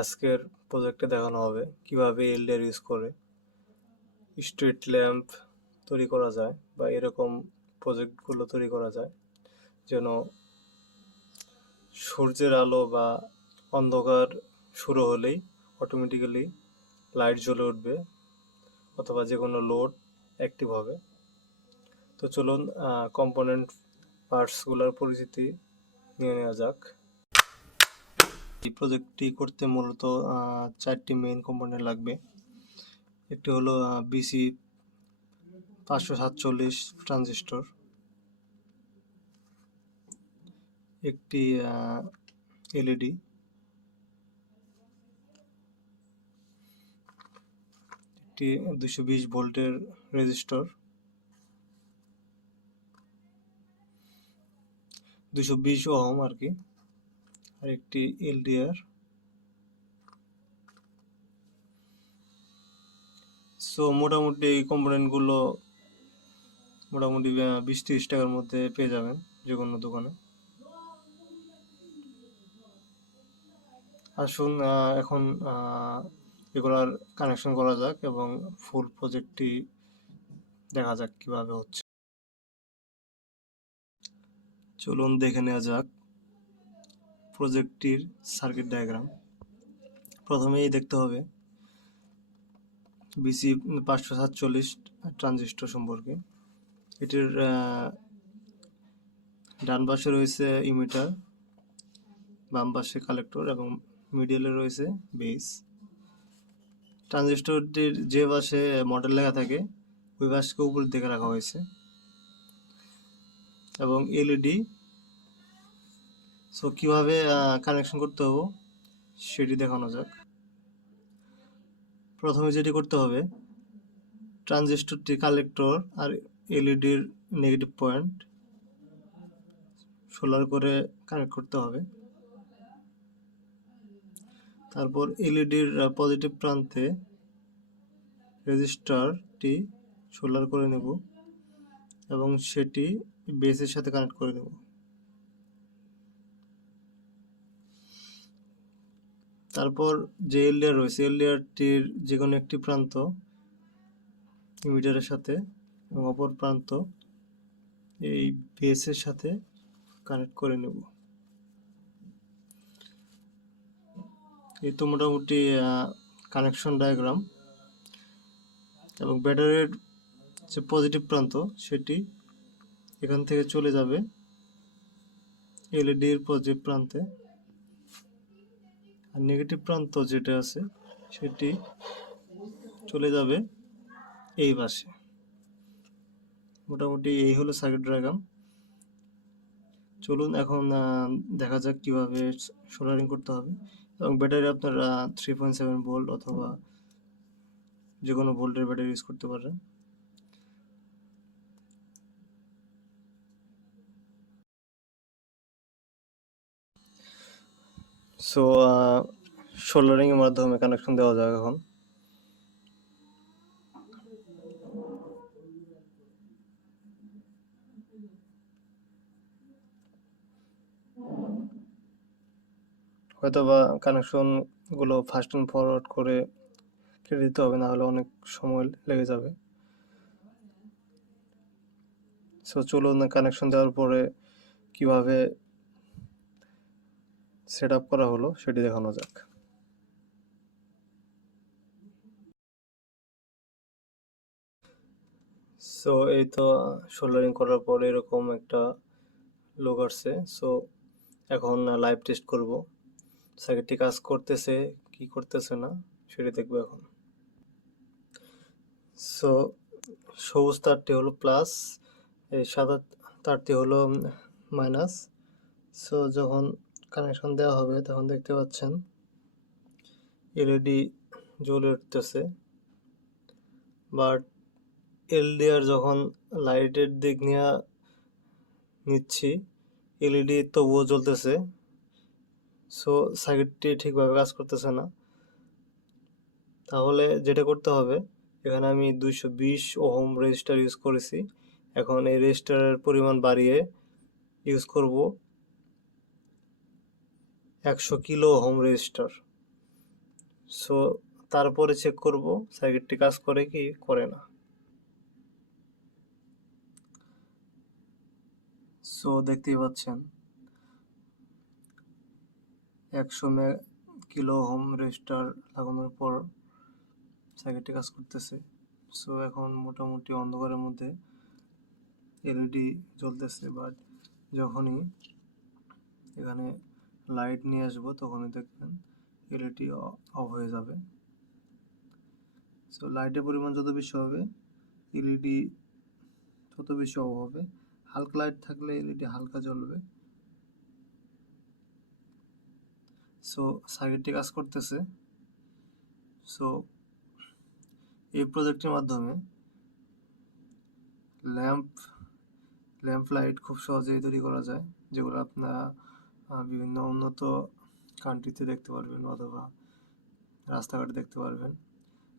আজকের প্রজেক্টে দেখানো হবে কিভাবে এলডিআর ইউজ করে স্ট্রিট ল্যাম্প তৈরি করা যায় বা এরকম প্রজেক্টগুলো তৈরি করা যায় যেন সূর্যের আলো বা অন্ধকার শুরু হলেই অটোমেটিক্যালি লাইট জ্বলে উঠবে অথবা যে কোনো লোড অ্যাক্টিভ হবে। তো চলুন কম্পোনেন্ট পার্টসগুলোর পরিচিতি নিয়ে নেওয়া যাক। এই প্রজেক্টটি করতে মূলত 4টি মেইন কম্পোনেন্ট লাগবে। একটি হলো বিসি 547 ট্রানজিস্টর, একটি এলইডি, একটি 220 ভোল্টের রেজিস্টর, 220 ওহম আর কি, আর একটি এলডিআর। সো মোটামুটি এই কম্পোনেন্টগুলো মোটামুটি 20-30 টাকার মধ্যে পেয়ে যাবেন যে কোনো দোকানে। আসুন এখন এগুলার কানেকশন করা যাক এবং ফুল প্রজেক্টটি দেখা যাক কিভাবে হচ্ছে। চলুন দেখে নেওয়া যাক প্রজেক্টটির সার্কিট ডায়াগ্রাম। প্রথমেই দেখতে হবে বিসি 547 ট্রানজিস্টর সম্পর্কে। এটির ডান পাশে রয়েছে ইমিটার, বাম পাশে কালেক্টর এবং মিডিলে রয়েছে বেস। ট্রানজিস্টরটির যে পাশে মডেল লেখা থাকে ওই পাশকে উপরের দিকে রাখা হয়েছে এবং এলইডি। সো কিভাবে কানেকশন করতে হবে সেটি দেখানো যাক। প্রথমে যেটি করতে হবে, ট্রানজিস্টরটি কালেক্টর আর এলইডির নেগেটিভ পয়েন্ট সোলার করে কানেক্ট করতে হবে। তারপর এলইডির পজিটিভ প্রান্তে রেজিস্টারটি সোলার করে নেব এবং সেটি বেসের সাথে কানেক্ট করে নেব। তারপর যে এলডিআর রয়েছে এলডিআরটির যে কোনো একটি প্রান্ত ইমিটারের সাথে এবং অপর প্রান্ত এই বেসের সাথে কানেক্ট করে নেব। এই তো মোটামুটি কানেকশন ডায়াগ্রাম। এবং ব্যাটারির যে পজিটিভ প্রান্ত সেটি এখান থেকে চলে যাবে এলইডির পজিটিভ প্রান্তে, আর নেগেটিভ প্রান্ত যেটা আছে সেটি চলে যাবে এই পাশে। মোটামুটি এই হলো সার্কিট ডায়াগ্রাম। চলুন এখন দেখা যাক কিভাবে সোল্ডারিং করতে হবে। এবং ব্যাটারি আপনার 3.7 ভোল্ট অথবা যে কোনো ভোল্টের ব্যাটারি ইউজ করতে পারেন। সো সোল্ডারিং এর মাধ্যমে কানেকশন দেওয়া যাক এখন। হয়তোবা কানেকশনগুলো ফাস্ট অ্যান্ড ফরওয়ার্ড করে কেটে দিতে হবে, না হলে অনেক সময় লেগে যাবে। সো চলুন কানেকশন দেওয়ার পরে কিভাবে সেট আপ করা হলো সেটি দেখানো যাক। সো এই তো সোল্ডারিং করার পরে এরকম একটা লুক আসছে। সো এখন লাইভ টেস্ট করব সার্কিটটি কাজ করতেছে কি করতেছে না সেটি দেখবো এখন। সো সবুজ তারটি হলো প্লাস, এই সাদা তারটি হলো মাইনাস। সো যখন কানেকশন দেওয়া হবে তখন দেখতে পাচ্ছেন এলইডি জ্বলে উঠতেছে, বাট এলডিআর যখন লাইটের দিক নিয়ে নিচ্ছি এলইডি তবুও জ্বলতেছে। সো সার্কিটটি ঠিকভাবে কাজ করতেছে না। তাহলে যেটা করতে হবে, এখানে আমি 220 ওহম রেজিস্টার ইউজ করেছি। এখন এই রেজিস্টারের পরিমাণ বাড়িয়ে ইউজ করব 100 কিলো ওহম রেজিস্টার। সো তারপরে চেক করব সার্কিটটি কাজ করে কি করে না। সো দেখতেই পাচ্ছেন 100 কিলো ওহম রেজিস্টার লাগানোর পর সার্কিটটি কাজ করতেছে। সো এখন মোটামুটি অন্ধকারের মধ্যে এলইডি জ্বলতেছে, বাট যখনই এখানে লাইট নিয়ে আসবো তখনই দেখবেন এলইডি অফ হয়ে যাবে। সো লাইটের পরিমাণ যত বেশি হবে এলইডি তত বেশি অফ হবে। হালকা লাইট থাকলে এলইডি হালকা জ্বলবে। সো সার্কিটটি কাজ করতেছে। সো এই প্রজেক্টের মাধ্যমে ল্যাম্প লাইট খুব সহজেই তৈরি করা যায়, যেগুলো আপনারা বিভিন্ন উন্নত কান্ট্রিতে দেখতে পারবেন অথবা রাস্তাঘাটে দেখতে পারবেন।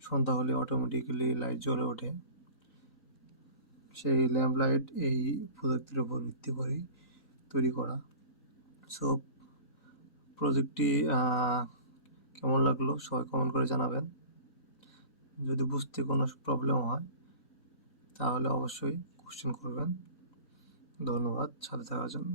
সন্ধ্যা হলে অটোমেটিক্যালি লাইট জ্বলে ওঠে। সেই ল্যাম্প লাইট এই প্রযুক্তির উপর ভিত্তি করেই তৈরি করা। সো প্রজেক্টটি কেমন লাগলো সবাই কমেন্ট করে জানাবেন। যদি বুঝতে কোনো প্রবলেম হয় তাহলে অবশ্যই কোশ্চেন করবেন। ধন্যবাদ সাথে থাকার জন্য।